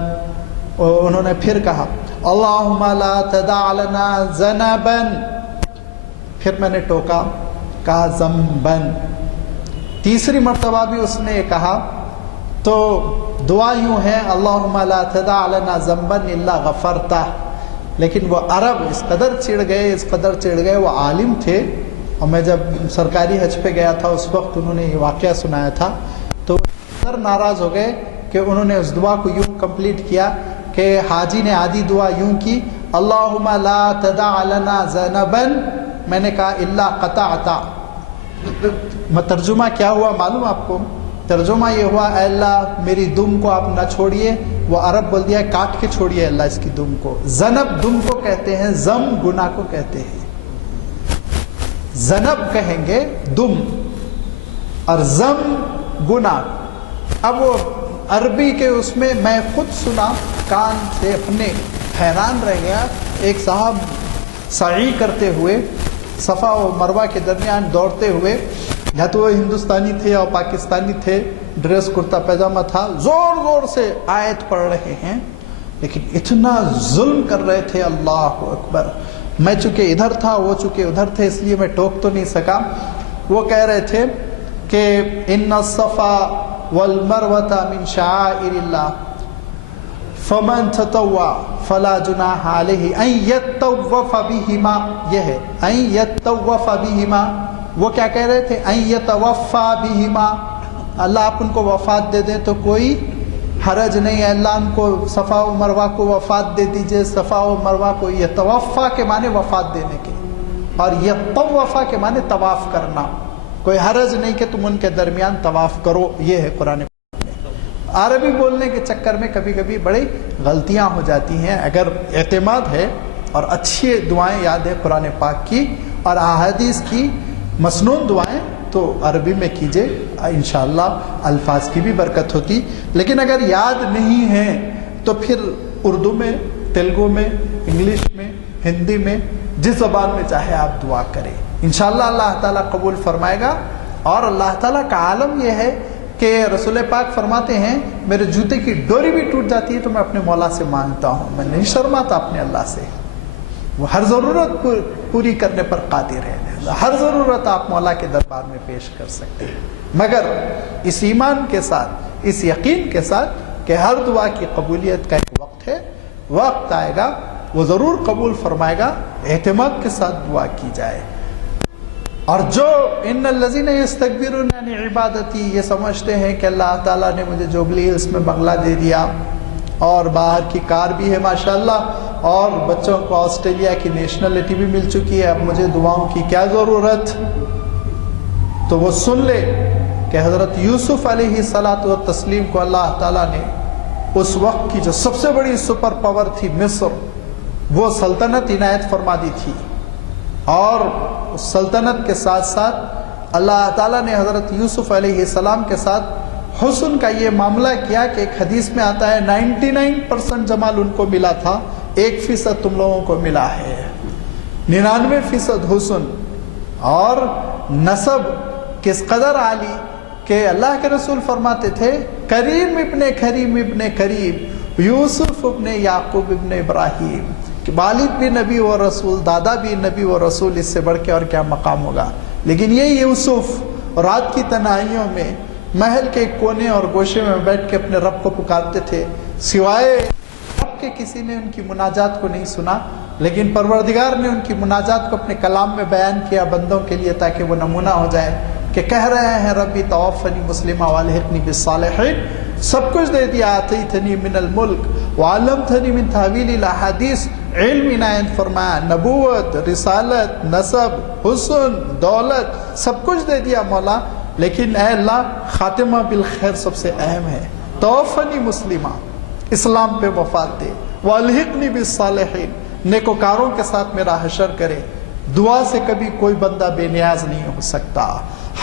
انہوں نے پھر کہا اللہم لا تدع لنا ذنبن، پھر میں نے ٹوکا، کہا ذنبن. تیسری مرتبہ بھی اس نے کہا. تو دعا یوں ہے اللہم لا تدع لنا ذنبا الا غفرتہ. لیکن وہ عرب اس قدر چڑ گئے، وہ عالم تھے، اور میں جب سرکاری حج پہ گیا تھا اس وقت انہوں نے یہ واقعہ سنایا تھا، تو وہ ناراض ہو گئے کہ انہوں نے اس دعا کو یوں کمپلیٹ کیا کہ حاجی نے آدھی دعا یوں کی اللہم لا تدع لنا ذنبا، میں نے کہا الا قطعتا. ترجمہ کیا ہوا معلوم آپ کو؟ ترجمہ یہ ہوا اے اللہ میری دم کو آپ نہ چھوڑیے، وہ عرب بول دیا کاٹ کے چھوڑیے اللہ اس کی دم کو۔ ذنب دم کو کہتے ہیں، زم گناہ کو کہتے ہیں، ذنب کہیں گے دم اور زم گناہ۔ اب وہ عربی کے اس میں خود سنا کان سے اپنے، حیران رہ گیا۔ ایک صاحب سعی کرتے ہوئے صفا و مروہ کے درمیان دوڑتے ہوئے، یا تو وہ ہندوستانی تھے اور پاکستانی تھے، ڈریس کرتا پیجامہ تھا، زور زور سے آیت پڑھ رہے ہیں، لیکن اتنا ظلم کر رہے تھے، اللہ اکبر۔ میں چونکہ ادھر تھا، وہ چونکہ ادھر تھے، اس لیے میں ٹوک تو نہیں سکا۔ وہ کہہ رہے تھے کہ ان الصفا والمروۃ من شعائر اللہ فمن تطوع فلا جناح علیہ ان یطوف بہما، یہ ہے ان یطوف بہما۔ وہ کیا کہہ رہے تھے؟ ان یتوفا بہما، اللہ آپ ان کو وفات دے دیں تو کوئی حرج نہیں ہے، اللہ ان کو صفا و مروہ کو وفات دے دیجئے۔ صفا و مروہ کو یتوفا کے معنی وفات دینے کے، اور یطوفا کے معنی طواف کرنا، کوئی حرج نہیں کہ تم ان کے درمیان طواف کرو، یہ ہے قرآن۔ عربی بولنے کے چکر میں کبھی کبھی بڑی غلطیاں ہو جاتی ہیں۔ اگر اعتماد ہے اور اچھی دعائیں یاد ہے قرآن پاک کی اور احادیث کی مسنون دعائیں، تو عربی میں کیجئے، انشاءاللہ الفاظ کی بھی برکت ہوتی۔ لیکن اگر یاد نہیں ہے تو پھر اردو میں، تیلگو میں، انگلش میں، ہندی میں، جس زبان میں چاہے آپ دعا کریں، انشاءاللہ اللہ تعالیٰ قبول فرمائے گا۔ اور اللہ تعالیٰ کا عالم یہ ہے کہ رسول پاک فرماتے ہیں میرے جوتے کی ڈوری بھی ٹوٹ جاتی ہے تو میں اپنے مولا سے مانگتا ہوں، میں نہیں شرماتا اپنے اللہ سے، وہ ہر ضرورت پوری کرنے پر قادر ہے۔ ہر ضرورت آپ مولا کے دربار میں پیش کر سکتے ہیں، مگر اس ایمان کے ساتھ، اس یقین کے ساتھ کہ ہر دعا کی قبولیت کا ایک وقت ہے، وقت آئے گا وہ ضرور قبول فرمائے گا، اعتماد کے ساتھ دعا کی جائے۔ اور جو ان الذین یستکبرون عن عبادتی، یہ سمجھتے ہیں کہ اللہ تعالیٰ نے مجھے جوبلی ہلز میں بنگلہ دے دیا اور باہر کی کار بھی ہے ماشاءاللہ، اور بچوں کو آسٹریلیا کی نیشنلٹی بھی مل چکی ہے، اب مجھے دعاؤں کی کیا ضرورت؟ تو وہ سن لے کہ حضرت یوسف علیہ الصلاۃ والتسلیم کو اللہ تعالیٰ نے اس وقت کی جو سب سے بڑی سپر پاور تھی مصر، وہ سلطنت عنایت فرما دی تھی، اور اس سلطنت کے ساتھ ساتھ اللہ تعالیٰ نے حضرت یوسف علیہ السلام کے ساتھ حسن کا یہ معاملہ کیا کہ ایک حدیث میں آتا ہے 99% جمال ان کو ملا تھا، 1% تم لوگوں کو ملا ہے، 99% حسن اور نسب کس قدر عالی کہ اللہ کے رسول فرماتے تھے کریم ابن کریم ابن کریم، یوسف ابن یعقوب ابن ابراہیم، کہ والد بھی نبی و رسول، دادا بھی نبی و رسول، اس سے بڑھ کے اور کیا مقام ہوگا۔ لیکن یہ یوسف رات کی تنہائیوں میں محل کے ایک کونے اور گوشے میں بیٹھ کے اپنے رب کو پکارتے تھے، سوائے رب کے کسی نے ان کی مناجات کو نہیں سنا، لیکن پروردگار نے ان کی مناجات کو اپنے کلام میں بیان کیا بندوں کے لیے تاکہ وہ نمونہ ہو جائے، کہ کہہ رہے ہیں ربی توفنی مسلمہ والحقنی بالصالحین، سب کچھ دے دیا، آتیتنی من الملک وعلمتنی من تحویل الاحادیث، علم عنایت فرمایا، نبوت، رسالت، نسب، حسن، دولت، سب کچھ دے دیا مولا، لیکن اے اللہ خاتمہ بالخیر سب سے اہم ہے، توفنی مسلمہ، اسلام پہ وفات دے، والحقنی بالصالحین، نیکوکاروں کے ساتھ میرا حشر کرے۔ دعا سے کبھی کوئی بندہ بے نیاز نہیں ہو سکتا،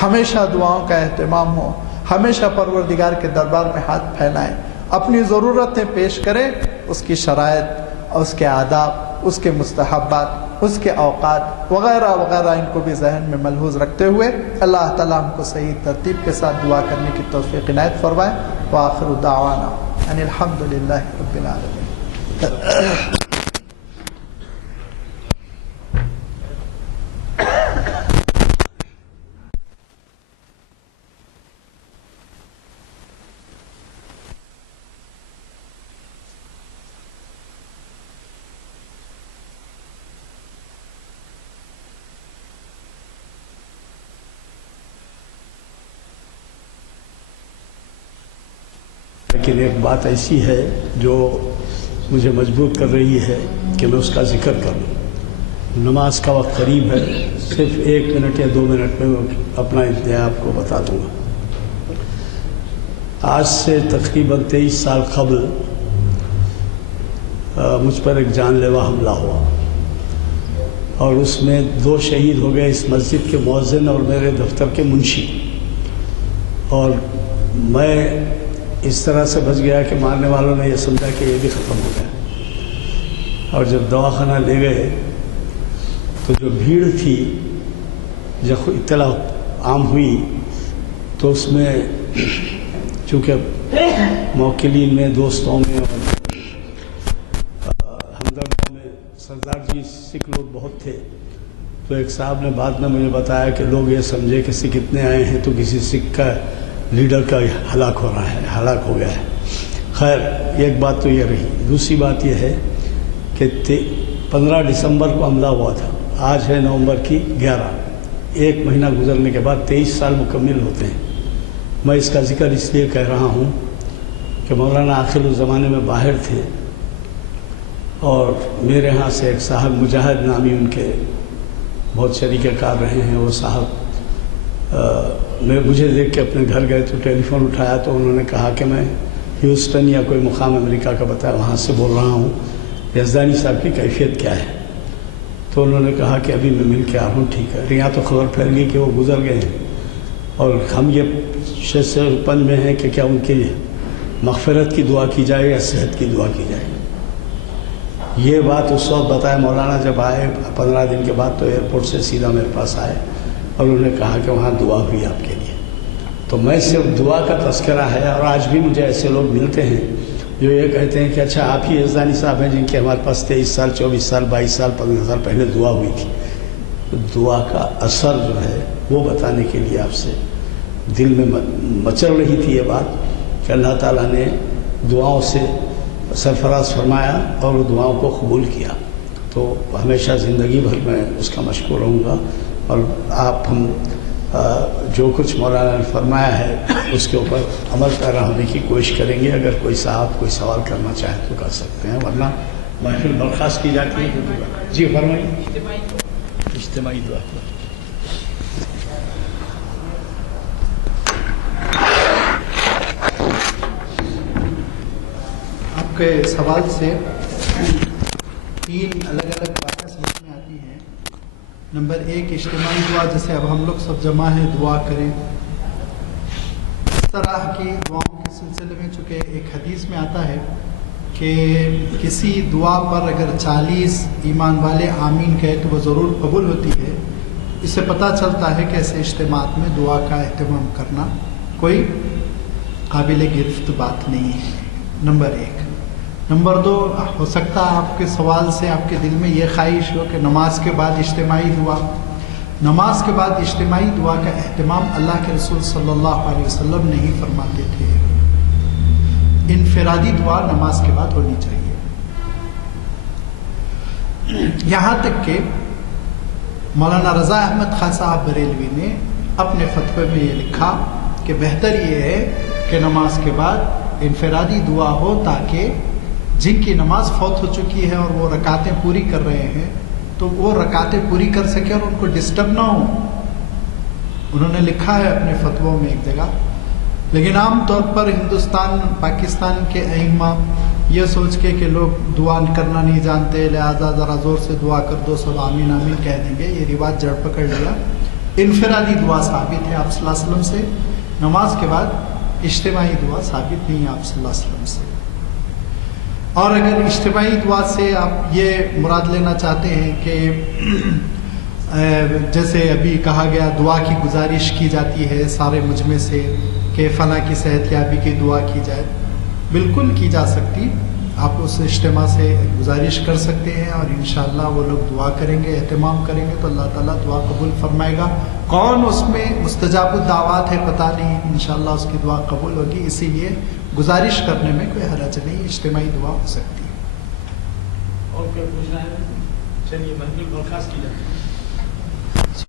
ہمیشہ دعاؤں کا اہتمام ہو، ہمیشہ پروردگار کے دربار میں ہاتھ پھیلائیں، اپنی ضرورتیں پیش کریں، اس کی شرائط، اس کے آداب، اس کے مستحبات، اس کے اوقات وغیرہ وغیرہ ان کو بھی ذہن میں ملحوظ رکھتے ہوئے اللہ تعالیٰ ہم کو صحیح ترتیب کے ساتھ دعا کرنے کی توفیق عنایت فرمائے۔ وآخر دعوانا ان الحمدللہ رب العالمین۔ لیکن ایک بات ایسی ہے جو مجھے مجبور کر رہی ہے کہ میں اس کا ذکر کروں۔ نماز کا وقت قریب ہے، صرف 1 منٹ یا 2 منٹ میں اپنا انتہا آپ کو بتا دوں گا۔ آج سے تقریباً 23 سال قبل مجھ پر ایک جان لیوا حملہ ہوا اور اس میں 2 شہید ہو گئے، اس مسجد کے مؤذن اور میرے دفتر کے منشی، اور میں اس طرح سے بچ گیا کہ مارنے والوں نے یہ سمجھا کہ یہ بھی ختم ہو گیا۔ اور جب دواخانہ لے گئے تو جو بھیڑ تھی، جب اطلاع عام ہوئی تو اس میں چونکہ موکلین میں، دوستوں میں اور ہمدردوں میں سردار جی سکھ لوگ بہت تھے، تو ایک صاحب نے بعد میں مجھے بتایا کہ لوگ یہ سمجھے کہ سکھ اتنے آئے ہیں تو کسی سکھ کا لیڈر کا ہلاک ہو رہا ہے، ہلاک ہو گیا ہے۔ خیر، ایک بات تو یہ رہی۔ دوسری بات یہ ہے کہ 15 دسمبر کو حملہ ہوا تھا، آج ہے نومبر کی 11، 1 مہینہ گزرنے کے بعد 23 سال مکمل ہوتے ہیں۔ میں اس کا ذکر اس لیے کہہ رہا ہوں کہ مولانا آخر الزمانے میں باہر تھے اور میرے ہاں سے ایک صاحب مجاہد نامی ان کے بہت شریک کار رہے ہیں، وہ صاحب مجھے دیکھ کے اپنے گھر گئے تو ٹیلی فون اٹھایا تو انہوں نے کہا کہ میں ہیوسٹن یا کوئی مقام امریکہ کا بتایا وہاں سے بول رہا ہوں، یزدانی صاحب کی کیفیت کیا ہے؟ تو انہوں نے کہا کہ ابھی میں مل کے آ رہا ہوں۔ ٹھیک ہے۔ یہاں تو خبر پھیل گئی کہ وہ گزر گئے ہیں، اور ہم یہ پن میں ہیں کہ کیا ان کی مغفرت کی دعا کی جائے یا صحت کی دعا کی جائے۔ یہ بات اس وقت بتایا مولانا جب آئے 15 دن کے بعد، تو ایئرپورٹ سے سیدھا میرے پاس آئے اور انہوں نے کہا کہ وہاں دعا ہوئی آپ کے لیے۔ تو میں صرف دعا کا تذکرہ ہے، اور آج بھی مجھے ایسے لوگ ملتے ہیں جو یہ کہتے ہیں کہ اچھا آپ ہی یزدانی صاحب ہیں جن کے ہمارے پاس 23 سال 24 سال 22 سال 15 سال پہلے دعا ہوئی تھی۔ تو دعا کا اثر جو ہے وہ بتانے کے لیے آپ سے دل میں مچل رہی تھی یہ بات کہ اللہ تعالیٰ نے دعاؤں سے سرفراز فرمایا اور وہ دعاؤں کو قبول کیا۔ تو ہمیشہ زندگی بھر میں اس کا مشکور رہوں گا، اور آپ ہم جو کچھ مولانا نے فرمایا ہے اس کے اوپر عمل پیرا ہونے کی کوشش کریں گے۔ اگر کوئی صاحب کوئی سوال کرنا چاہے تو کر سکتے ہیں، ورنہ محفل برخاست کی جاتی ہے۔ جی فرمائیے۔ اجتماعی دعا۔ آپ کے سوال سے 3 الگ الگ باتیں سمجھ میں آتی ہیں۔ نمبر 1، اجتماعی دعا، جیسے اب ہم لوگ سب جمع ہیں دعا کریں، اس طرح کی دعاؤں کے سلسلے میں چونکہ ایک حدیث میں آتا ہے کہ کسی دعا پر اگر 40 ایمان والے آمین کہے تو وہ ضرور قبول ہوتی ہے۔ اس سے پتہ چلتا ہے کہ ایسے اجتماعات میں دعا کا اہتمام کرنا کوئی قابل گرفت بات نہیں ہے۔ نمبر 1۔ نمبر 2، ہو سکتا ہے آپ کے سوال سے آپ کے دل میں یہ خواہش ہو کہ نماز کے بعد اجتماعی دعا، نماز کے بعد اجتماعی دعا کا اہتمام اللہ کے رسول صلی اللہ علیہ وسلم نہیں فرماتے تھے۔ انفرادی دعا نماز کے بعد ہونی چاہیے۔ یہاں تک کہ مولانا رضا احمد خان صاحب بریلوی نے اپنے فتوے میں یہ لکھا کہ بہتر یہ ہے کہ نماز کے بعد انفرادی دعا ہو، تاکہ جن کی نماز فوت ہو چکی ہے اور وہ رکعتیں پوری کر رہے ہیں تو وہ رکعتیں پوری کر سکے اور ان کو ڈسٹرب نہ ہو۔ انہوں نے لکھا ہے اپنے فتووں میں ایک جگہ۔ لیکن عام طور پر ہندوستان پاکستان کے ائمہ یہ سوچ کے کہ لوگ دعا کرنا نہیں جانتے، لہذا ذرا زور سے دعا کر دو، سب آمین آمین کہہ دیں گے، یہ رواج جڑ پکڑ لیا۔ انفرادی دعا ثابت ہے آپ صلی اللہ علیہ وسلم سے، نماز کے بعد اجتماعی دعا ثابت نہیں ہے آپ صلی اللہ علیہ وسلم سے۔ اور اگر اجتماعی دعا سے آپ یہ مراد لینا چاہتے ہیں کہ جیسے ابھی کہا گیا دعا کی گزارش کی جاتی ہے سارے مجمع سے کہ فلاں کی صحت یابی کی دعا کی جائے، بالکل کی جا سکتی۔ آپ اس اجتماع سے گزارش کر سکتے ہیں اور انشاءاللہ وہ لوگ دعا کریں گے، اہتمام کریں گے تو اللہ تعالیٰ دعا قبول فرمائے گا۔ کون اس میں مستجاب الدعوات ہے پتہ نہیں، انشاءاللہ اس کی دعا قبول ہوگی، اسی لیے گزارش کرنے میں کوئی حرج نہیں، اجتماعی دعا ہو سکتی ہے۔ اور کوئی پوچھنا ہے؟ چلیے محفل برخاست کی جائے۔